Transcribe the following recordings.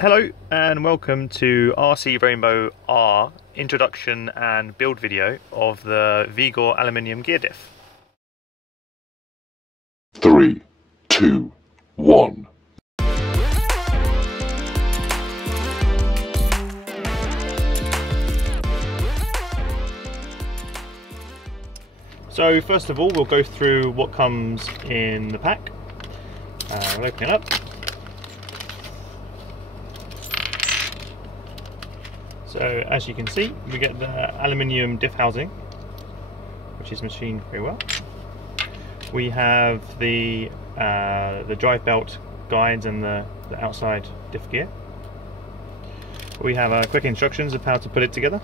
Hello and welcome to RC Rainbow R introduction and build video of the Vigor aluminium gear diff. 3, 2, 1. So first of all we'll go through what comes in the pack. We'll open it up. So as you can see, we get the aluminium diff housing, which is machined very well. We have the drive belt guides and the outside diff gear. We have quick instructions of how to put it together.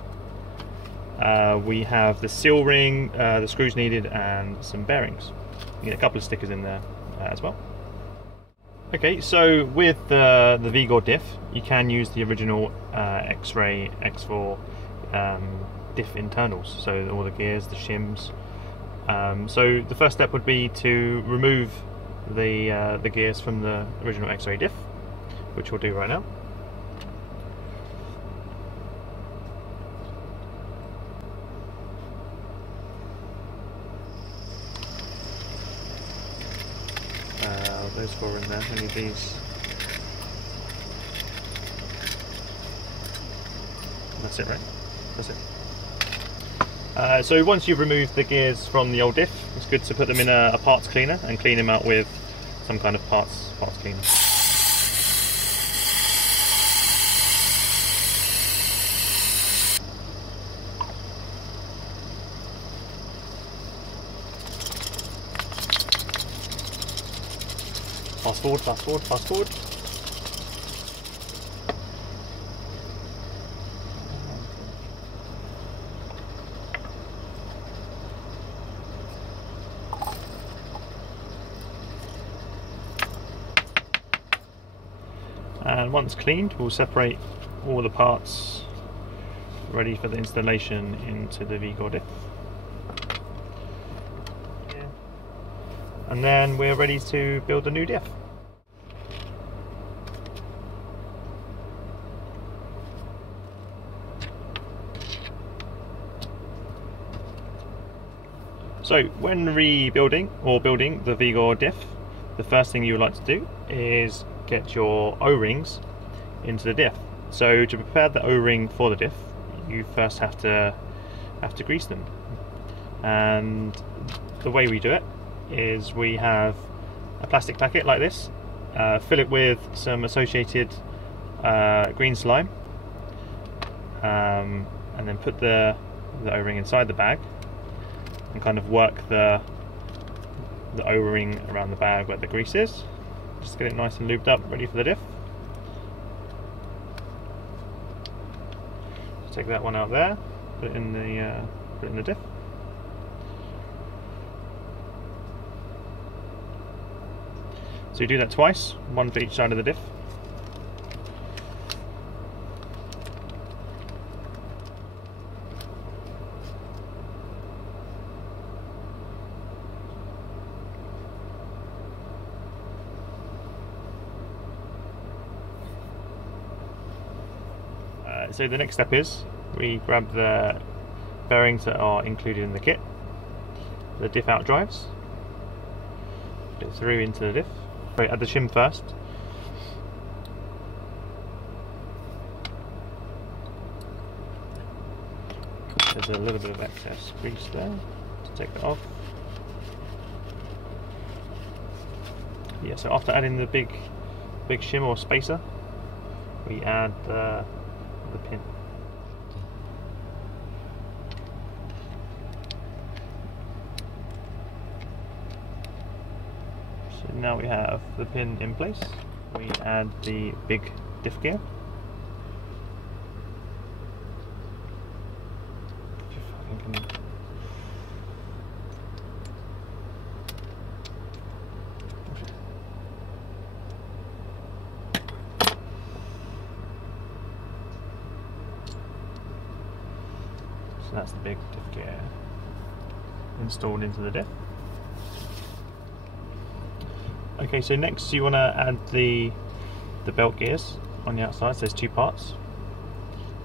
We have the seal ring, the screws needed, and some bearings. You get a couple of stickers in there as well. Okay, so with the Vigor diff, you can use the original XRAY X4 diff internals, so all the gears, the shims. So the first step would be to remove the gears from the original XRAY diff, which we'll do right now. Those four are in there, we need these. That's it, right? That's it. So once you've removed the gears from the old diff, it's good to put them in a parts cleaner and clean them out with some kind of parts cleaner. Fast forward, fast forward, fast forward. And once cleaned, we'll separate all the parts ready for the installation into the Vigor diff. And then we're ready to build a new diff. So when rebuilding or building the Vigor diff, the first thing you would like to do is get your O-rings into the diff. So to prepare the O-ring for the diff, you first have to grease them. And the way we do it is we have a plastic packet like this, fill it with some associated green slime, and then put the O-ring inside the bag and kind of work the O-ring around the bag where the grease is. Just get it nice and lubed up, ready for the diff. Just take that one out there, put it in the diff. So you do that twice, one for each side of the diff. So the next step is we grab the bearings that are included in the kit, the diff out drives, put it through into the diff. Right, add the shim first. There's a little bit of excess grease there, to take that off. Yeah, so after adding the big shim or spacer, we add the pin. So now we have the pin in place. We add the big diff gear. So that's the big diff gear installed into the diff. Okay, so next you want to add the belt gears. on the outside, so there's two parts.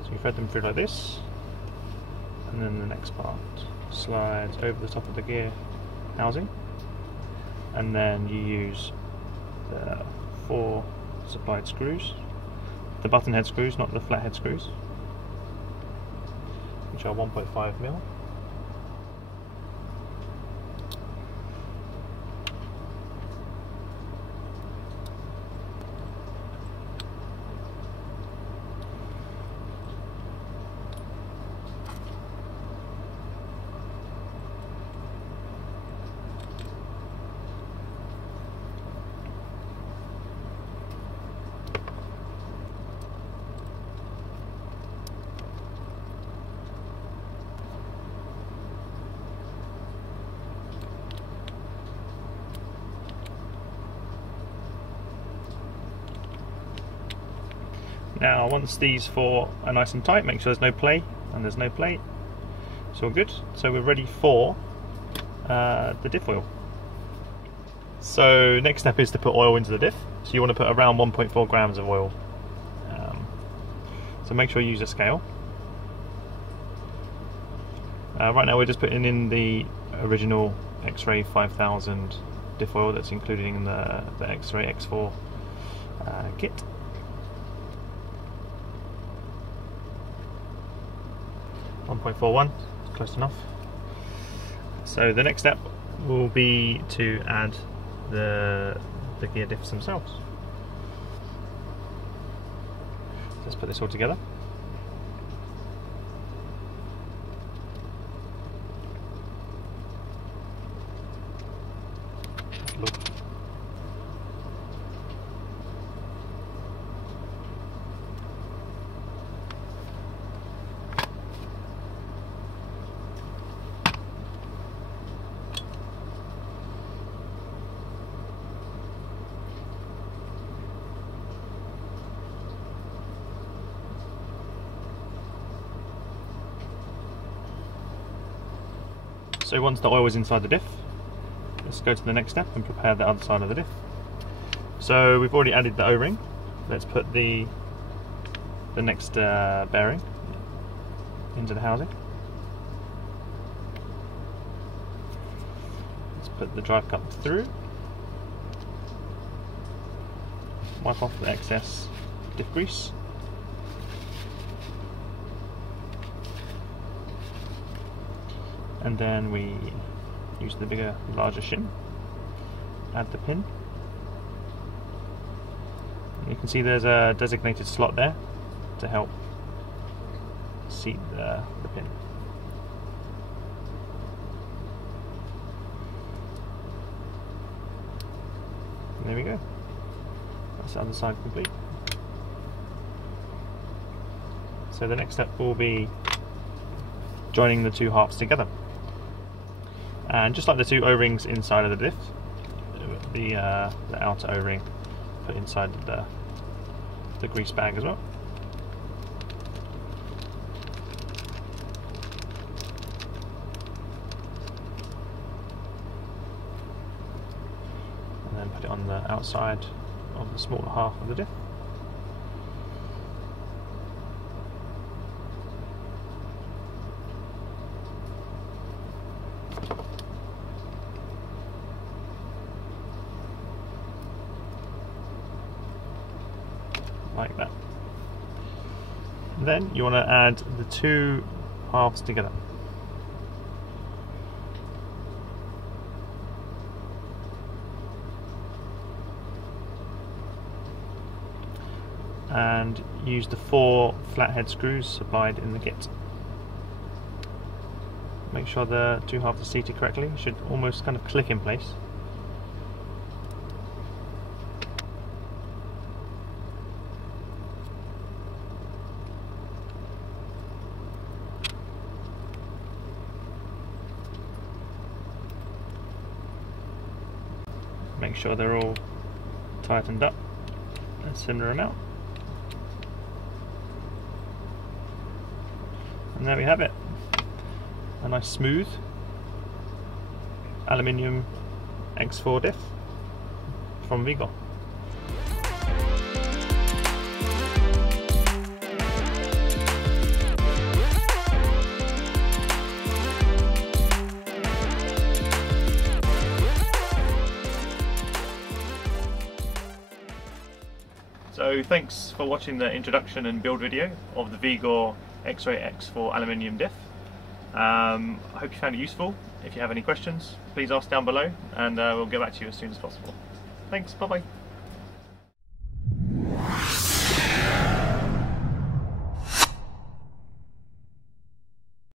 So you thread them through like this, and then the next part slides over the top of the gear housing, and then you use the 4 supplied screws, the button head screws, not the flat head screws, which are 1.5mm. Now once these 4 are nice and tight, make sure there's no play, and there's no play, it's all good. So we're ready for the diff oil. So next step is to put oil into the diff. So you want to put around 1.4 grams of oil. So make sure you use a scale. Right now we're just putting in the original XRAY 5000 diff oil that's included in the XRAY X4 kit. .41, close enough. So the next step will be to add the gear diffs themselves. Let's put this all together. Look. So once the oil is inside the diff, let's go to the next step and prepare the other side of the diff. So we've already added the O-ring. Let's put the next bearing into the housing. Let's put the drive cup through. Wipe off the excess diff grease. And then we use the bigger, larger shim, add the pin. And you can see there's a designated slot there to help seat the pin. And there we go. That's the other side complete. So the next step will be joining the 2 halves together. And just like the 2 O-rings inside of the diff, the outer O-ring put inside the grease bag as well. And then put it on the outside of the smaller half of the diff. Like that. Then you want to add the 2 halves together. And use the 4 flathead screws supplied in the kit. Make sure the 2 halves are seated correctly. It should almost kind of click in place. Make sure they're all tightened up a similar amount. And there we have it. A nice smooth aluminium X4 diff from Vigor. So thanks for watching the introduction and build video of the Vigor XRAY X4 aluminium diff. I hope you found it useful. If you have any questions, please ask down below and we'll get back to you as soon as possible. Thanks, bye bye.